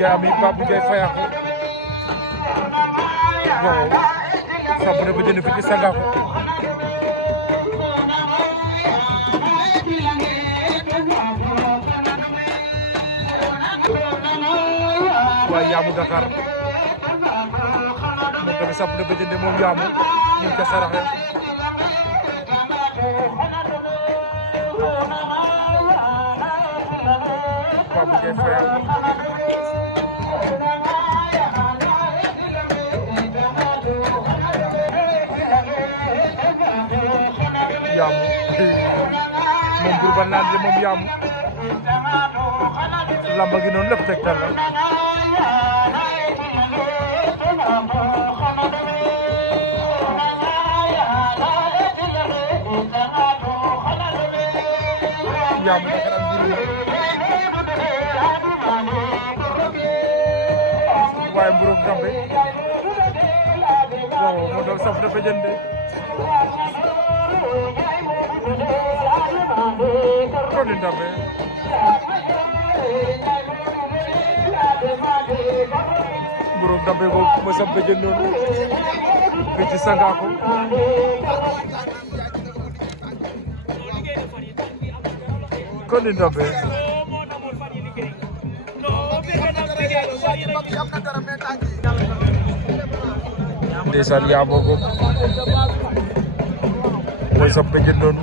Ndiaye ami Pape Ndiaye Fayako waaw samp na bëjën fi ci Sangako waaye Yamou Dakar moom tamit samp na bëjën moom Yamou mu ngi ca saraxe Pape Ndiaye Fayako Yamou moom Bourba naan de moom Yamou lamba gi noonu lépp tegtal la Yamou Dakar am jiri waaye mburoog Gambe waaw moo doon saf dafa jënde koni Ndambe mburoog Ndambe boobu mo saf ba jënd noonu fii ci Sangako koni Ndambe ndeysaan yaa boobu mooy saf ba jënd noonu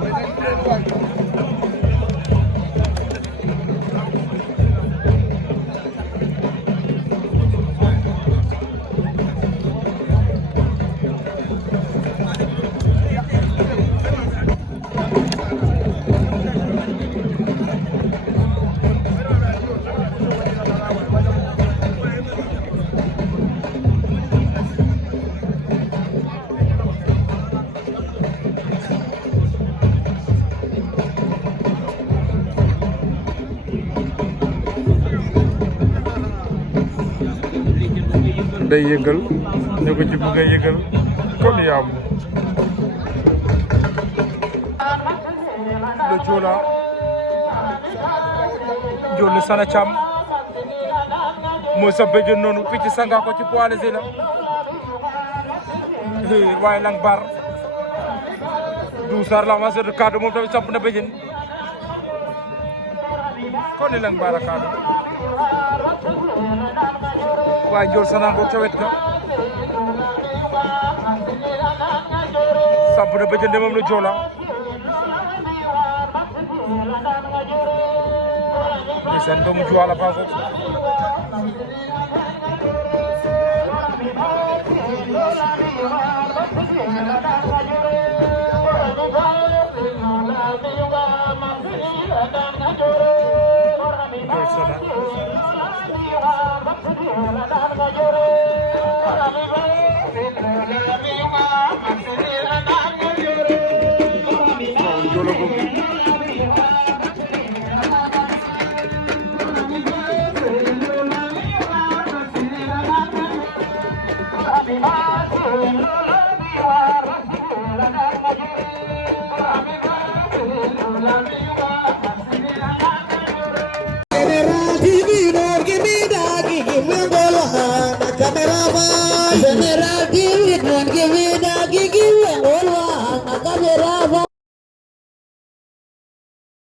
day yëngal ñu ko ci bëgg a yëngal kon Yamou le Joola Joola Sana Thiam moo sa bëjën noonu fii ci Sangako ci poids léger la waaye lang bar Doussar la avancé de cadre moom tamit samp na bëjën kon lang bar a cadre waaye Ndiol Sana ngoog ca wet ga samp na bëjën de moom la Joola ndeysaan doomu Joala baa ngoog Ndiol Sana